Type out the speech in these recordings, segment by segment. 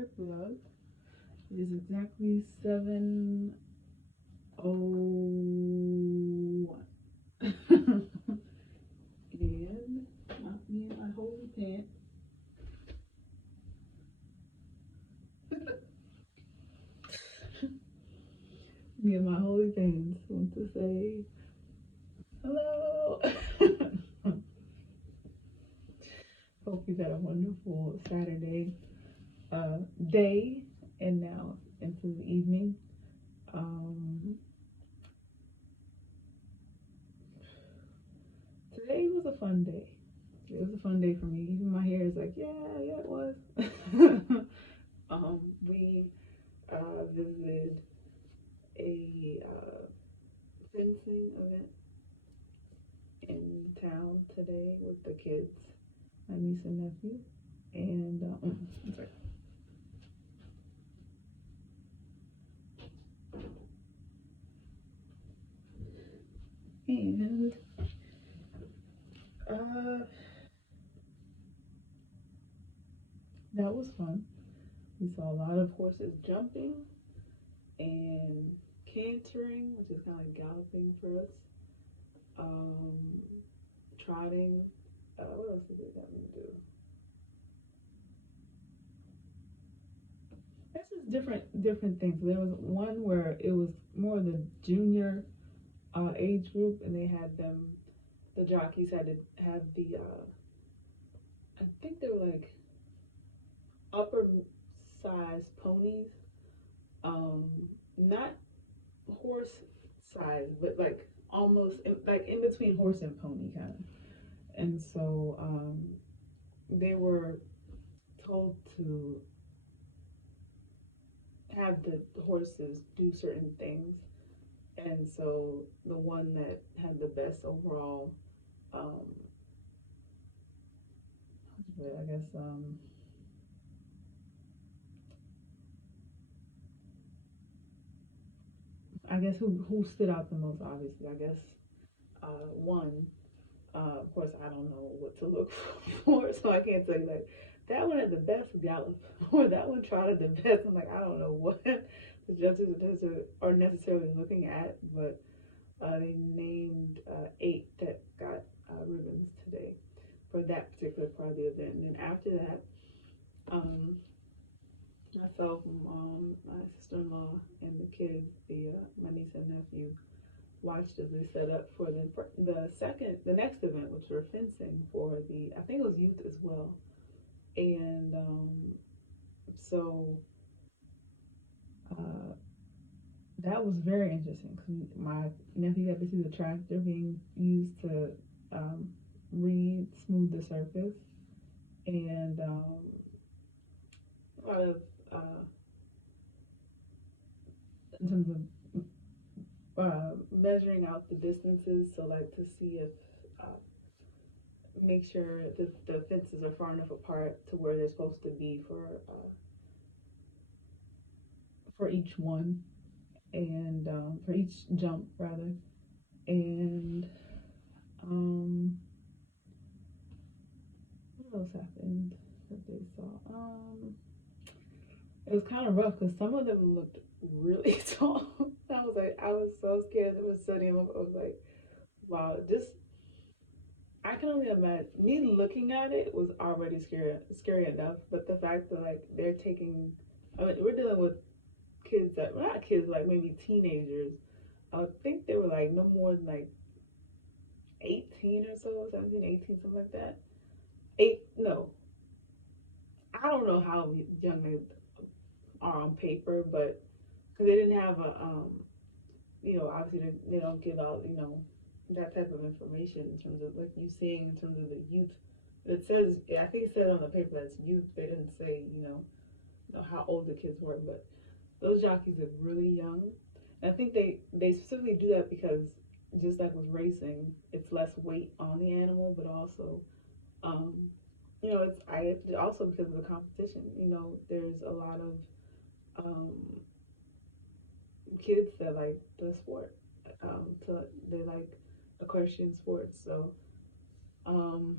alert plug. It is exactly 7:01. And not me and my holy pants. Me and my holy pants want to say hello. Hope you had a wonderful Saturday day and now into the evening. Um, Today was a fun day. It was a fun day for me. Even my hair is like, yeah, it was. We visited a fencing event in town today with the kids, my niece and nephew, and I'm sorry. And uh, that was fun. We saw a lot of horses jumping and cantering, which is kind of galloping for us. Um, Trotting. What else did they have me do? That's just different things. There was one where it was more the junior age group, and they had them. The jockeys had to have the. I think they were like upper size ponies. Um, Not horse size, but like almost like in between horse and pony kind of. And so they were told to have the horses do certain things, and so the one that had the best overall, um, I guess, who stood out the most, obviously, I guess, one. Of course, I don't know what to look for, so I can't tell you like that one had the best gallop or that one trotted the best. I'm like, I don't know what the judges are necessarily looking at, but they named 8 that got ribbons today for that particular part of the event. And then after that, um, myself, my sister-in-law, and the kids, my niece and nephew, watched as they set up for the next event, which were fencing for the, I think it was youth as well. And so uh, that was very interesting because my nephew got to see the tractor being used to um, smooth the surface, and a lot of uh, in terms of measuring out the distances. So like to see if make sure that the fences are far enough apart to where they're supposed to be for each one, and for each jump rather. And um, what else happened that they saw? It was kind of rough because some of them looked really tall. I was so scared they were studying them. I was like, wow, just I can only imagine. Me looking at it was already scary enough. But the fact that like they're taking, I mean, we're dealing with kids that, well, not kids, like maybe teenagers. I think they were like no more than like 18 or so, 17, 18, something like that. No, I don't know how young they are on paper, but because they didn't have obviously they don't give out, that type of information in terms of like you seeing in terms of the youth. It says, I think it said on the paper that's youth. They didn't say, how old the kids were, but those jockeys are really young. And I think they specifically do that because just like with racing, it's less weight on the animal, but also, um, it's I also because of the competition. There's a lot of um, kids that like the sport. They like equestrian sports. So, um,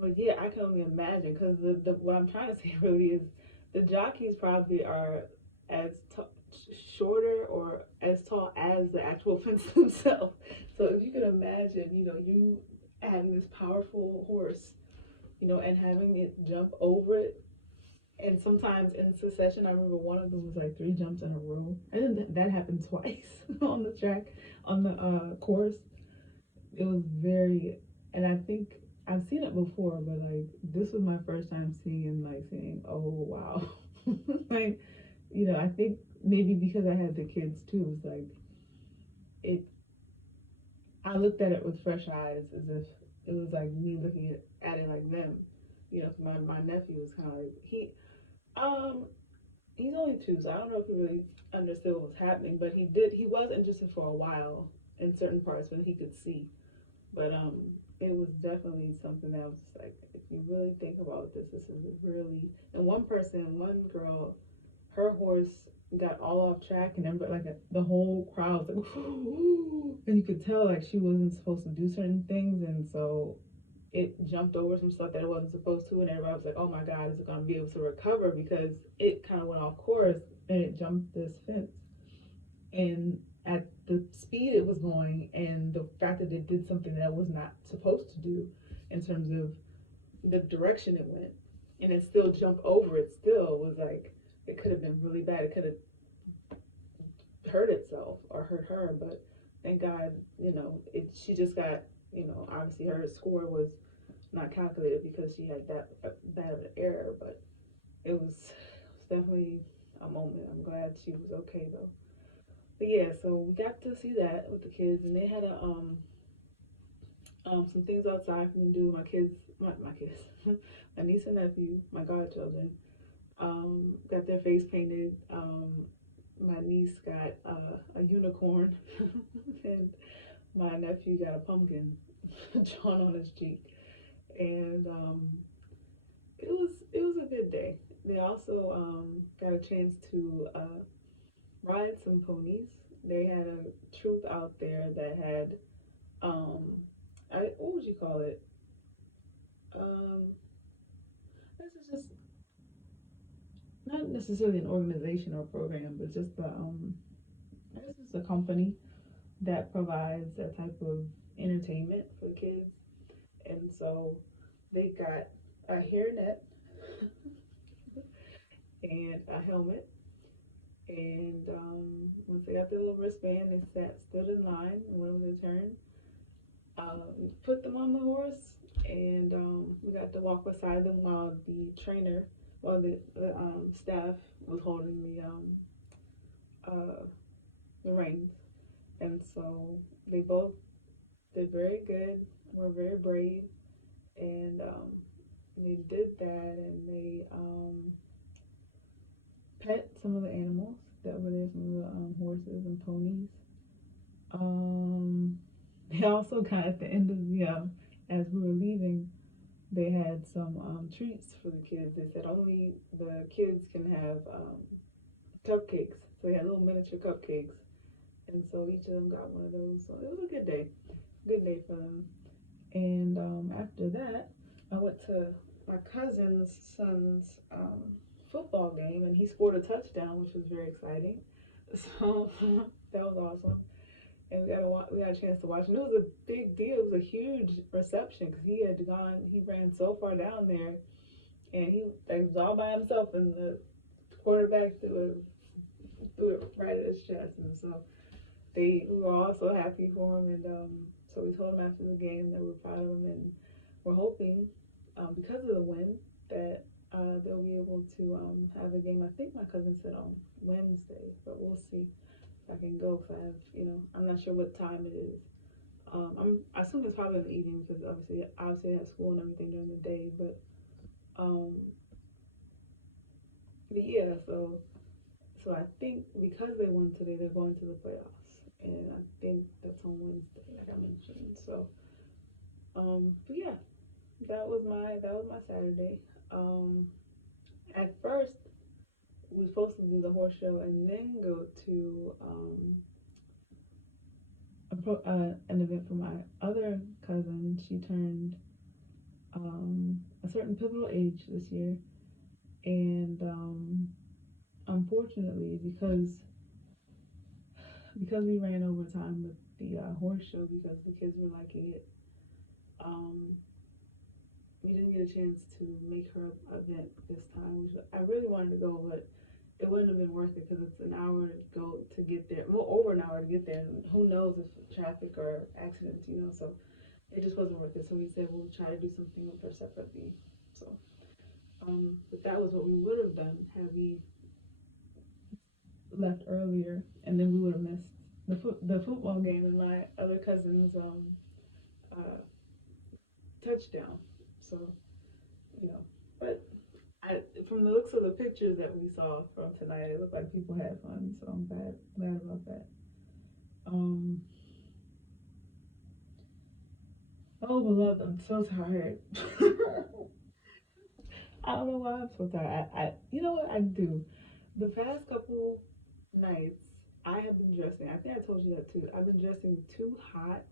but yeah, I can only imagine because the what I'm trying to say really is the jockeys probably are as shorter or as tall as the actual fence themselves. So if you can imagine, you having this powerful horse, and having it jump over it, and sometimes in succession. I remember one of them was like 3 jumps in a row. And then that happened twice on the track, on the course. It was very, and I think I've seen it before, but like this was my first time seeing like saying, oh wow, like I think maybe because I had the kids too, it's like it. I looked at it with fresh eyes, as if it was like me looking at it like them. My nephew was kind of like um he's only 2, so I don't know if he really understood what was happening, but he was interested for a while in certain parts when he could see. But it was definitely something that was just like, if you really think about this is really. And one girl, her horse got all off track, and everybody, like the whole crowd was like, and you could tell like she wasn't supposed to do certain things, and so it jumped over some stuff that it wasn't supposed to, and everybody was like, oh my god, is it going to be able to recover, because it kind of went off course and it jumped this fence. And at the speed it was going, and the fact that it did something that it was not supposed to do in terms of the direction it went, and it still jumped over it, still was like, it could have been really bad. It could have hurt itself or hurt her, but thank god, she just got, obviously her score was not calculated because she had that bad of an error. But it was definitely a moment. I'm glad she was okay though. But yeah, so we got to see that with the kids, and they had some things outside for them to do. My kids, my kids, my niece and nephew, my godchildren, got their face painted. My niece got a unicorn, and my nephew got a pumpkin drawn on his cheek, and it was a good day. They also got a chance to ride some ponies. They had a troop out there that had what would you call it? Um, this is just not necessarily an organization or program, but just I guess it's a company that provides that type of entertainment for the kids. And so they got a hairnet and a helmet. And once they got their little wristband, they stood in line. And when it was their turn, put them on the horse, and we got to walk beside them while the staff was holding the reins. And so they both did very good, were very brave, and they did that, and they pet some of the animals that were there, some of the horses and ponies. Um, they also got at the end of the as we were leaving, they had some treats for the kids. They said only the kids can have cupcakes. So they had little miniature cupcakes, and so each of them got one of those. So it was a good day for them. And after that, I went to my cousin's son's football game, and he scored a touchdown, which was very exciting. So that was awesome. And we got a chance to watch, and it was a big deal. It was a huge reception because he ran so far down there, and he was all by himself, and the quarterback threw it right at his chest, and so we were all so happy for him, and so we told him after the game that we're proud of him, and we're hoping, because of the win, that they'll be able to have a game. I think my cousin said on Wednesday, but we'll see if I can go, because I'm not sure what time it is. I assume it's probably in the evening because obviously I have school and everything during the day, but yeah, so I think because they won today, they're going to the playoffs, and I think that's on Wednesday, like I mentioned. So, but yeah, that was my Saturday. At first, we were supposed to do the horse show and then go to an event for my other cousin. She turned a certain pivotal age this year, And unfortunately, because we ran over time with the horse show because the kids were liking it, um, we didn't get a chance to make her event this time. Which I really wanted to go, but it wouldn't have been worth it because it's an hour to go to get there. Well, over an hour to get there, and who knows if traffic or accidents, you know. So it just wasn't worth it. So we said we'll try to do something with her separately. So, but that was what we would have done had we left earlier, and then we would have missed the football game and my other cousin's uh, touchdown. So you know, but from the looks of the pictures that we saw from tonight, it looked like people had fun. So I'm glad about that. Um, oh beloved, I'm so tired. I don't know why I'm so tired. You know what I do? The past couple nights, I have been dressing. I think I told you that too. I've been dressing too hot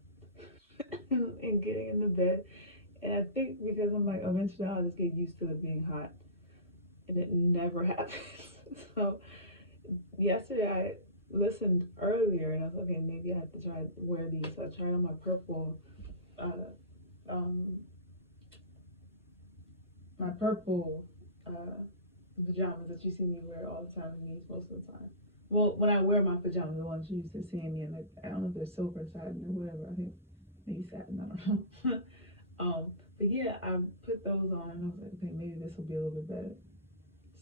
and getting in the bed. And I think because I'm like, eventually I'll just get used to it being hot. And it never happens. So yesterday I listened earlier and I was like, okay, maybe I have to try to wear these. So I tried on my purple, uh, um, my purple uh, pajamas that you see me wear all the time in these most of the time. Well, when I wear my pajamas, the ones you used to see me in, like, I don't know if they're silver satin or whatever. I think maybe satin. I don't know. um, but yeah, I put those on and I was like, okay, maybe this will be a little bit better.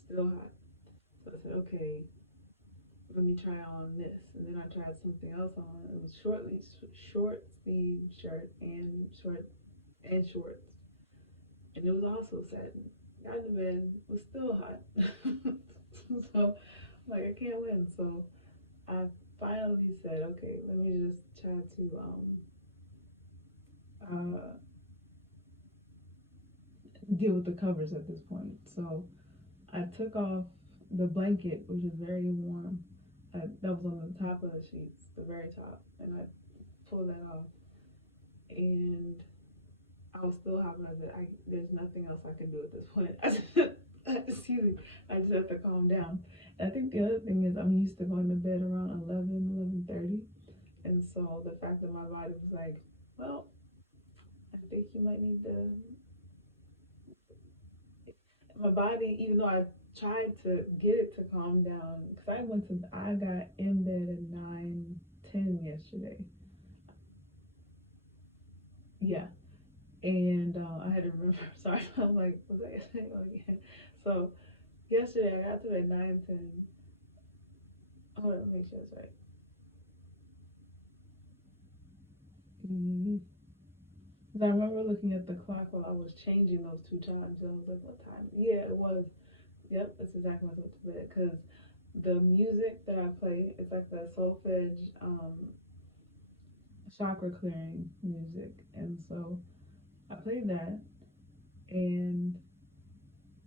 Still hot. So I said, okay, let me try on this. And then I tried something else on. It was short sleeve shirt and shorts. And it was also satin. Got in the bed, was still hot. So like I can't win. So I finally said, okay, let me just try to uh, deal with the covers at this point. So I took off the blanket, which is very warm. That was on the top of the sheets, the very top, and I pulled that off. And I was still having that. There's nothing else I can do at this point. Excuse me. I just have to calm down. And I think the other thing is I'm used to going to bed around 11:30, and so the fact that my body was like, well, I think you might need to. My body, even though I tried to get it to calm down, because I got in bed at 9:10 yesterday. Yeah, and I had to remember. Sorry, I'm like, was I yesterday? Oh, yeah. So yesterday I got to bed 9:10. Hold on, let me make sure that's right. Mm-hmm. Because I remember looking at the clock while I was changing those two times, and I was like, what time? Yeah, it was. Yep, that's exactly when I went to bed. Because the music that I play, it's like the solfege, chakra clearing music, and so I played that, and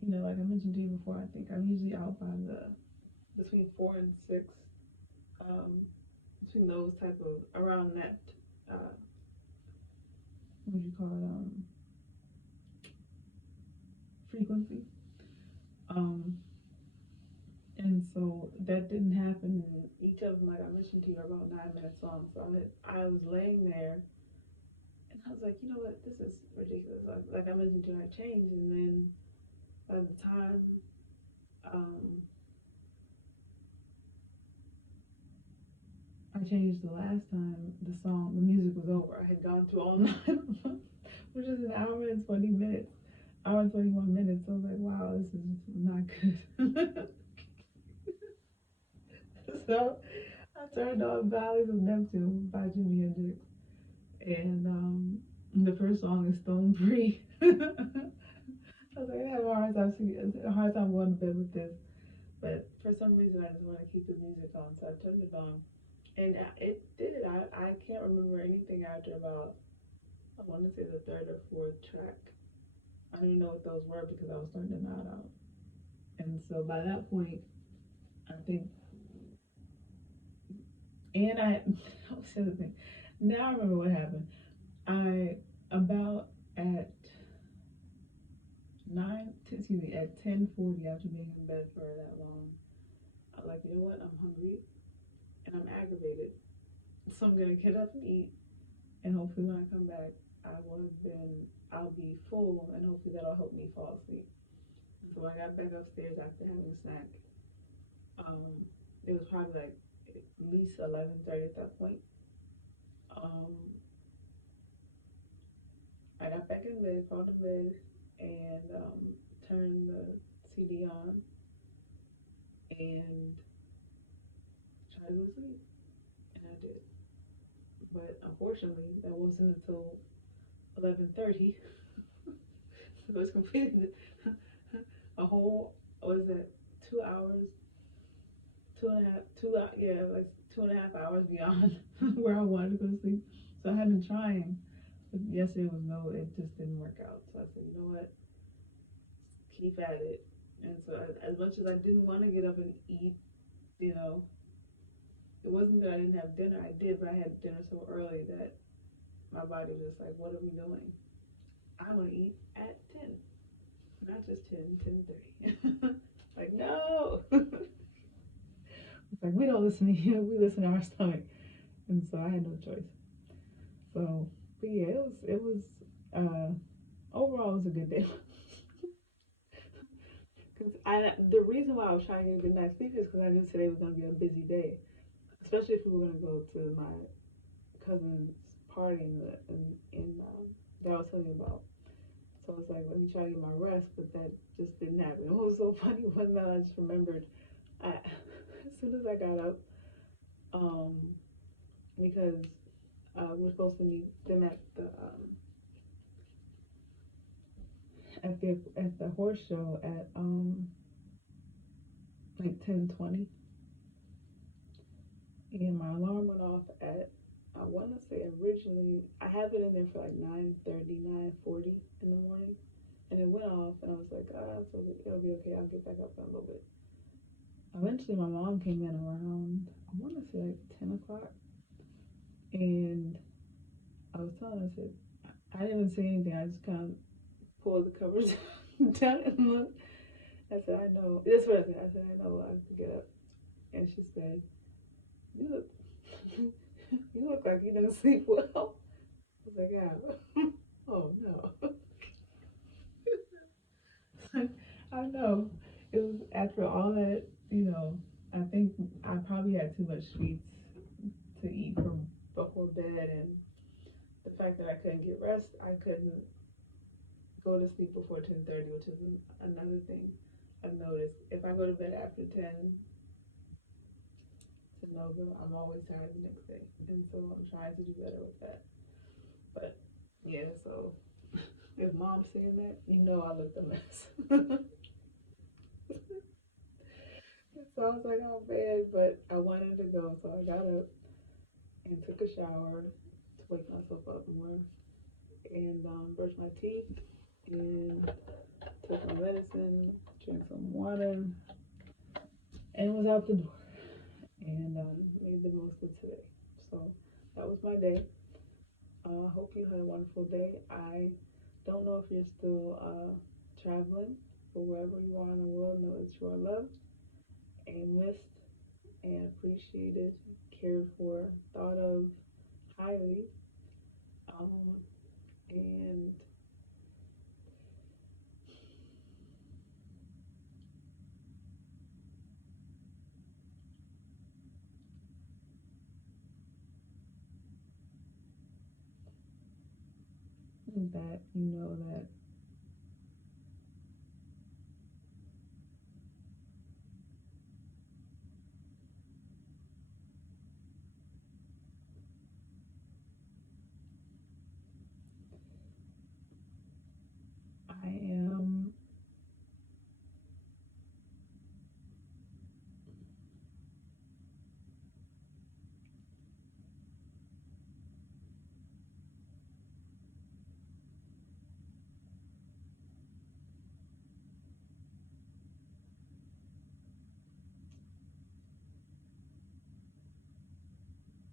like I mentioned to you before, I think I'm usually out by the between 4 and 6, um, between those type of around that, uh, what do you call it, frequency, um, and so that didn't happen. And each of them, like I mentioned to you, are about 9 minutes long. So I was laying there, and I was like, you know what, this is ridiculous. Like I mentioned to you, I changed, and then by the time um, I changed the last time, the music was over. I had gone through all 9 which is an hour and 20 minutes, hour and 21 minutes. So I was like, wow, this is not good. So I turned on Valleys of Neptune by Jimi Hendrix, and the first song is Stone Free. I was like, I have a hard time going to bed with this, but for some reason I just want to keep the music on, so I turned it on, and it did. I can't remember anything after about, I want to say the third or fourth track. I don't even know what those were because I was starting to nod out, and so by that point, I think, and I, what's the other thing? Now I remember what happened. I about at excuse me, at 10:40 after being in bed for that long, I was like, you know what? I'm hungry and I'm aggravated, so I'm gonna get up and eat, and hopefully when I come back, I'll be full, and hopefully that'll help me fall asleep. And so I got back upstairs after having a snack. Um, it was probably like at least 11:30 at that point. Um, I got back in bed, crawled in bed, and turned the CD on and tried to go to sleep, and I did. But unfortunately, that wasn't until 11:30. So it was completed a whole, what was that, 2 hours, yeah, like 2.5 hours beyond where I wanted to go to sleep. So I had been trying, but yesterday was no, it just didn't work out. So I said, you know what, keep at it. And so as much as I didn't want to get up and eat, you know, it wasn't that I didn't have dinner. I did, but I had dinner so early that my body was just like, what are we doing? I want to eat at 10, not just 10:30. Like, no. It's like, we don't listen to you, we listen to our stomach. And so I had no choice. So, but yeah, overall, it was a good day. Cause the reason why I was trying to get a good night's sleep is because I knew today was going to be a busy day, especially if we were going to go to my cousin's party that I was telling you about. So I was like, let me try to get my rest, but that just didn't happen. It was so funny one night I just remembered, as soon as I got up, um, because we're supposed to meet them at the horse show at like 10:20, and my alarm went off at, I want to say originally I have it in there for like 9:30, 9:40 in the morning, and it went off, and I was like, so it'll be okay. I'll get back up in a little bit. Eventually, my mom came in around, I want to say like 10 o'clock, and I was telling her, I said, I didn't even say anything. I just kind of pulled the covers down and looked. I said, I know. That's what I said. I said, I know I have to get up. And she said, you look, you look like you didn't sleep well. I was like, yeah. Oh no. I know. It was after all that, I think I probably had too much sweets to eat from before bed, and the fact that I couldn't get rest, I couldn't go to sleep before 10:30, which is another thing I've noticed. If I go to bed after 10, to no go, I'm always tired the next day, and so I'm trying to do better with that. But yeah, so if mom's saying that, I looked a mess. So I was like, oh man, but I wanted to go, so I got up and took a shower to wake myself up more, and brushed my teeth and took my medicine, drank some water, and was out the door, and made the most of today. So that was my day. I hope you had a wonderful day. I don't know if you're still traveling, but wherever you are in the world, know that you are loved and missed and appreciated, cared for, thought of highly, um, and that you know that I am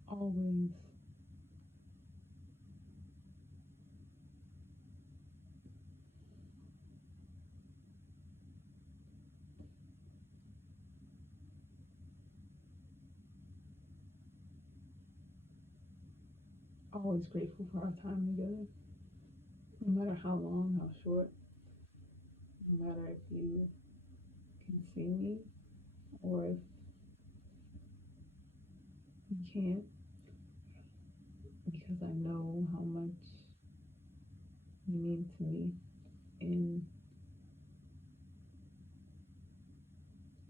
always always grateful for our time together, no matter how long, how short, no matter if you can see me or if you can't, because I know how much you mean to me in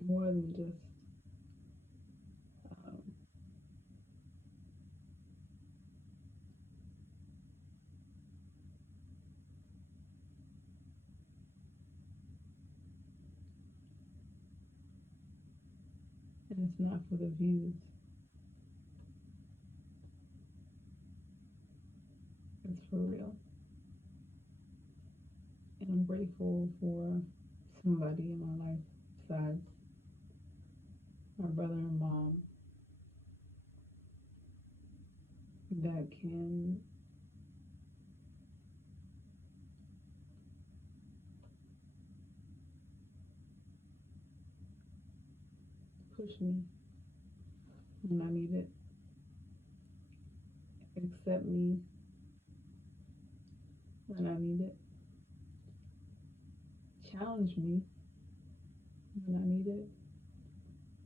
more than just um, and it's not for the views, it's for real. And I'm grateful for somebody in my life besides my brother and mom that can push me when I need it, accept me when I need it, challenge me when I need it,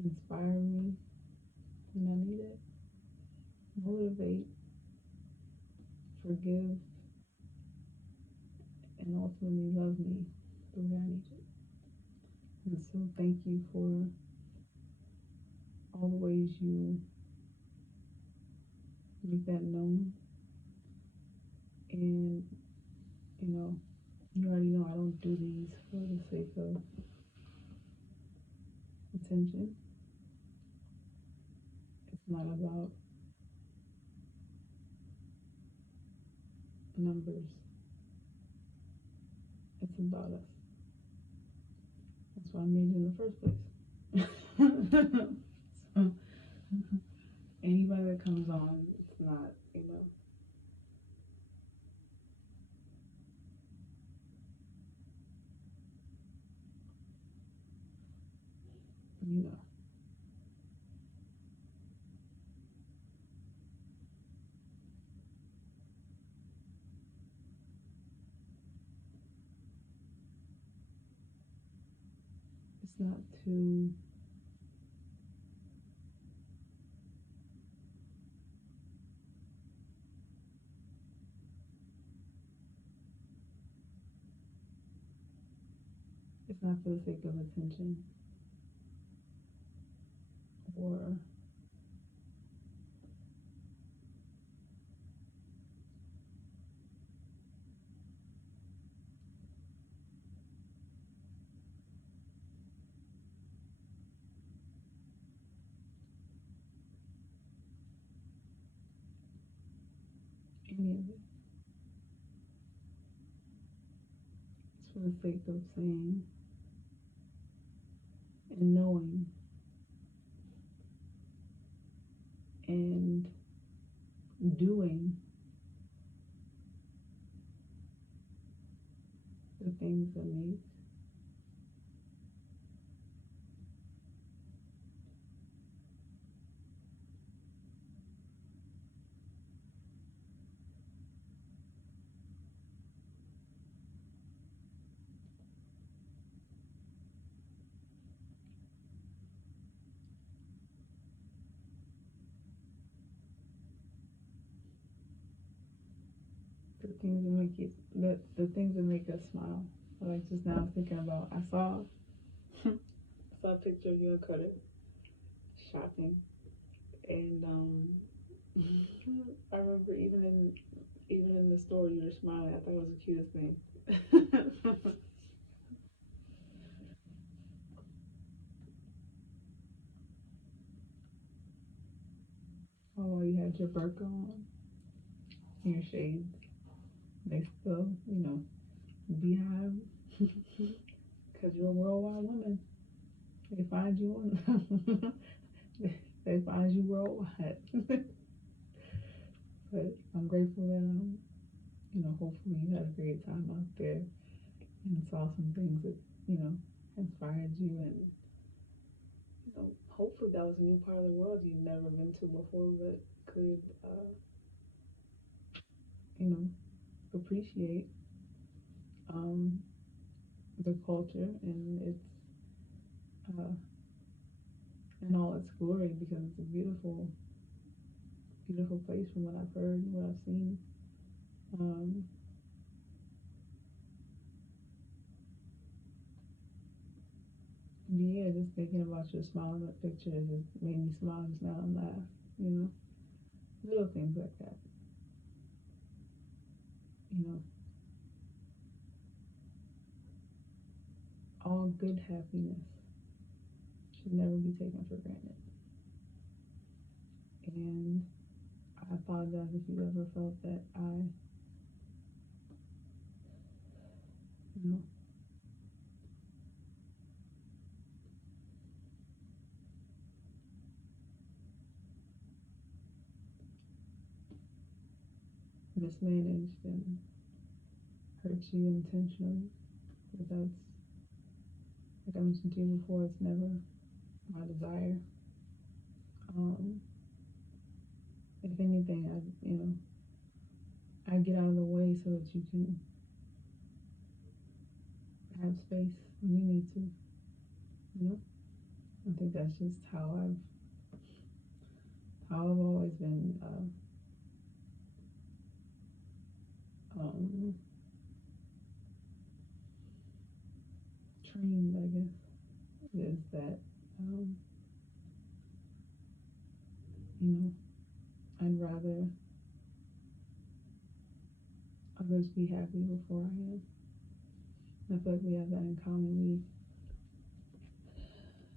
inspire me when I need it, motivate, forgive, and ultimately love me the way I need it. And so thank you for all the ways you make that known. And, you know, you already know I don't do these for the sake of attention. It's not about numbers. It's about us. That's why I made it in the first place. So, anybody that comes on, it's not, you know, it's not to it's not for the sake of attention or any of it. It's for the sake of saying and knowing and doing the things that make the things that make you the things that make us smile. Like just now I was thinking about I saw a picture of you and Cutter shopping, and I remember even in the store you were smiling. I thought it was the cutest thing. Oh, you had your burqa on, your shades. They still, beehive, because you're a worldwide woman. They find you on. They find you worldwide. But I'm grateful that hopefully you had a great time out there and saw some things that inspired you, and hopefully that was a new part of the world you've never been to before, but could appreciate um, the culture and its uh, in all its glory, because it's a beautiful, beautiful place from what I've heard and what I've seen. Um, yeah, just thinking about your smile in that picture just made me smile just now and laugh. You know, little things like that. You know, all good happiness should never be taken for granted. And I apologize if you ever felt that you know, mismanaged and hurt you intentionally. But that's, like I mentioned to you before, it's never my desire. Um, if anything, I get out of the way so that you can have space when you need to. You know, I think that's just how I've always been um, trained, I guess, is that um, you know, I'd rather others be happy before I am. And I feel like we have that in common.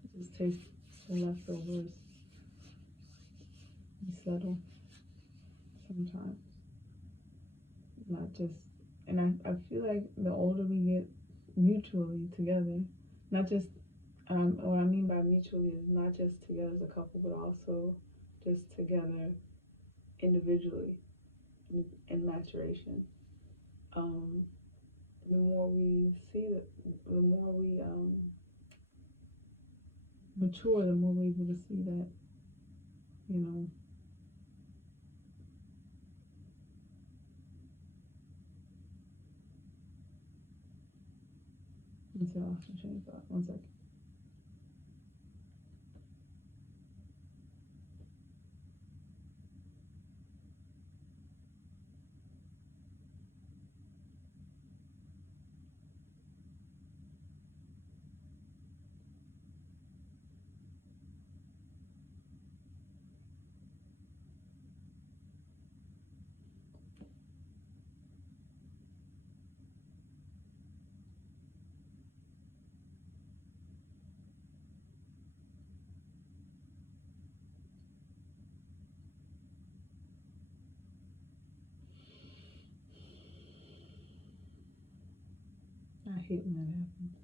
We just taste the leftovers. We settle sometimes, not just. And I feel like the older we get mutually together, not just what I mean by mutually is not just together as a couple, but also just together individually in maturation. Um, the more we see that, the more we mature, the more we're able to see that, you know, until I lost my train of thought. One second. I hate when that happens.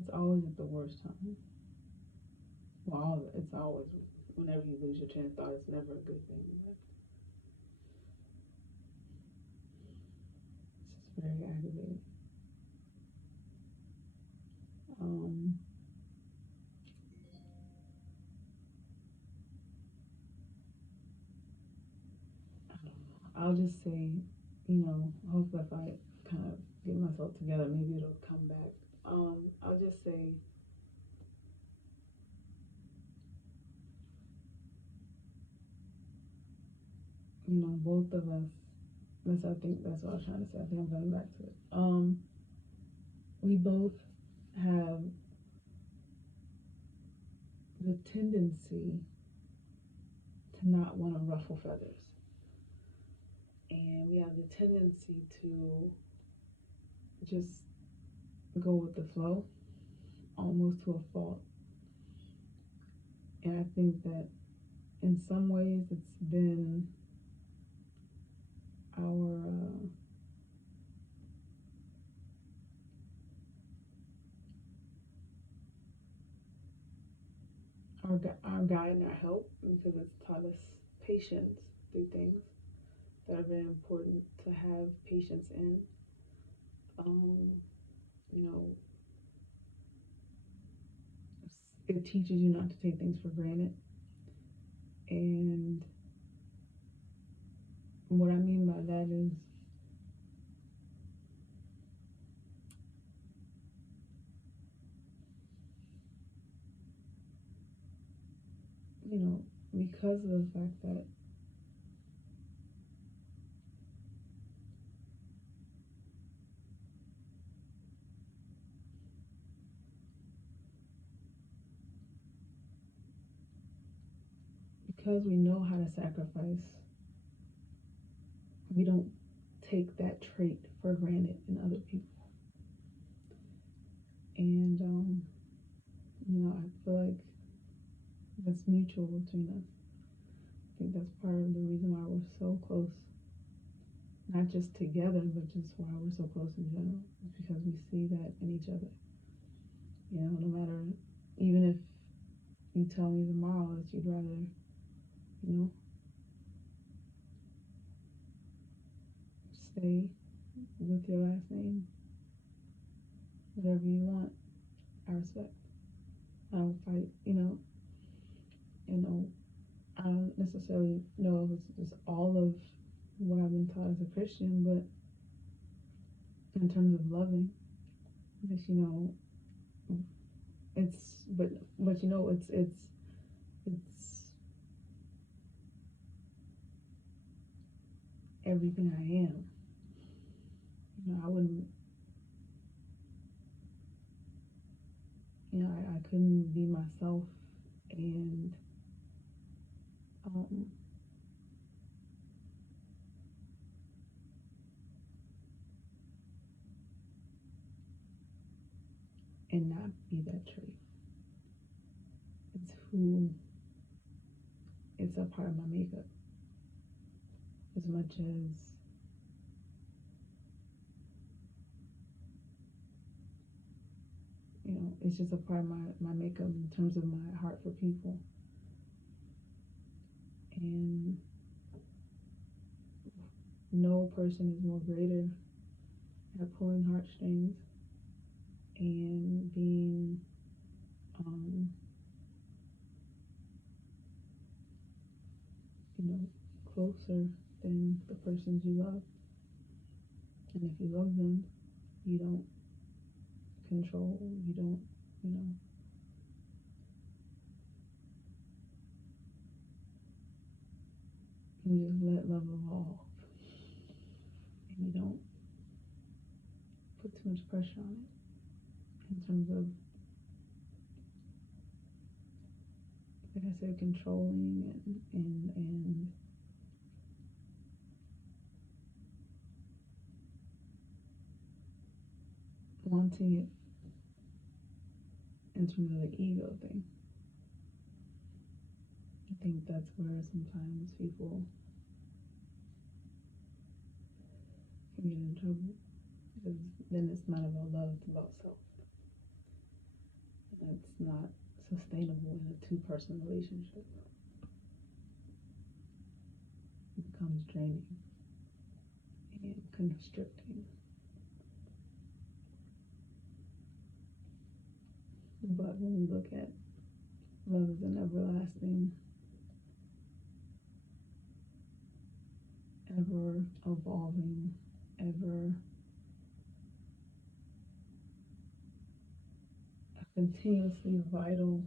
It's always at the worst time. Well, it's always whenever you lose your train of thought. It's never a good thing. It's just very aggravating. Um, I don't know. I'll just say, hopefully if I kind of get myself together, maybe it'll come back. I'll just say, both of us. I think that's what I was trying to say. I think I'm going back to it. We both have the tendency to not want to ruffle feathers, and we have the tendency to just go with the flow, almost to a fault. And I think that in some ways it's been our our guide and our help, because it's taught us patience through things that are very important to have patience in. Um, you know, it teaches you not to take things for granted, and what I mean by that is, you know, because of the fact that because we know how to sacrifice, we don't take that trait for granted in other people. And, I feel like that's mutual between us. I think that's part of the reason why we're so close. Not just together, but just why we're so close in general. It's because we see that in each other. No matter, even if you tell me tomorrow that you'd rather, stay with your last name, whatever you want, I respect. I don't fight, I don't necessarily know if it's just all of what I've been taught as a Christian, but in terms of loving, that it's it's everything I am. I wouldn't, I couldn't be myself and um, and not be that trait. It's who, it's a part of my makeup as much as it's just a part of my makeup in terms of my heart for people. And no person is more greater at pulling heartstrings and being closer than the persons you love. And if you love them, you don't control, you don't, you just let love evolve. And you don't put too much pressure on it in terms of, like I said, controlling and wanting it in terms of the ego thing. I think that's where sometimes people can get in trouble, because then it's not about love, it's about self. And it's not sustainable in a two-person relationship. It becomes draining and constricting. But when we look at love as an everlasting, ever evolving, ever continuously vital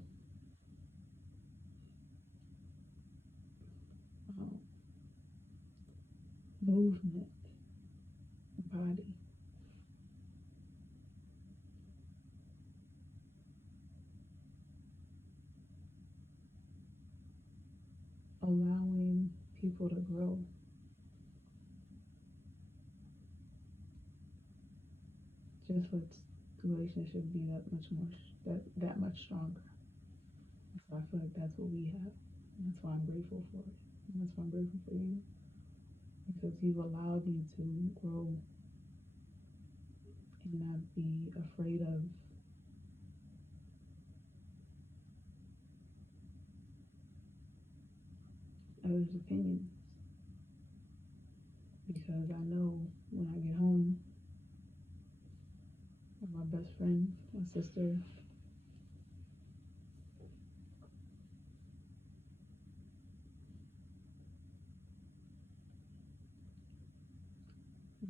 movement body, allowing people to grow. Just lets the relationship be that much stronger. So I feel like that's what we have. And that's why I'm grateful for it. And that's why I'm grateful for you. Because you've allowed me to grow and not be afraid of others' opinions. Because I know when I get home, my best friend, my sister,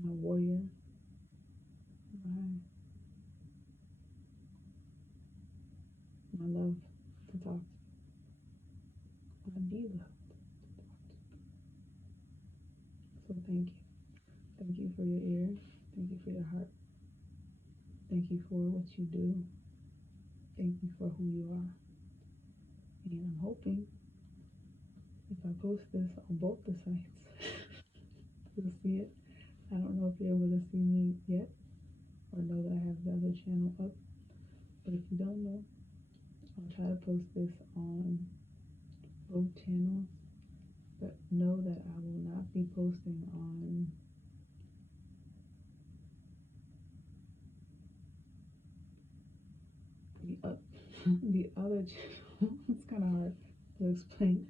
my warrior, my love to talk to, my diva. So thank you. Thank you for your ear. Thank you for your heart. Thank you for what you do. Thank you for who you are. And I'm hoping if I post this on both the sites, you'll see it. I don't know if you're able to see me yet or know that I have the other channel up. But if you don't know, I'll try to post this on both channels. But know that I will not be posting on the other channel. It's kind of hard to explain.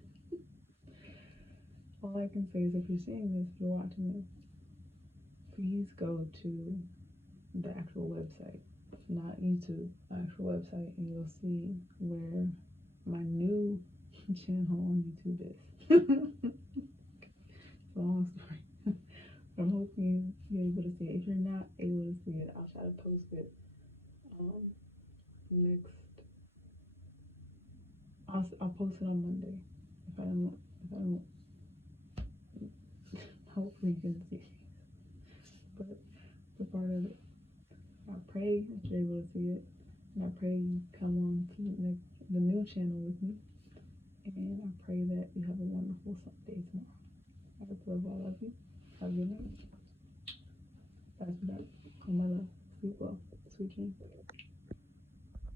All I can say is if you're seeing this, if you're watching this, please go to the actual website, not YouTube, the actual website, and you'll see where my new channel on YouTube is. It's a long story. I'm hoping you're able to see it. If you're not able to see it, I'll try to post it next. I'll post it on Monday. If I don't, hopefully you can see it. But the part of it, I pray that you're able to see it, and I pray you come on to the new channel with me, and I pray that you have a wonderful day tomorrow. I love you. Have a good night. Pass it back. Oh my love. Sleep well. Sweet dreams.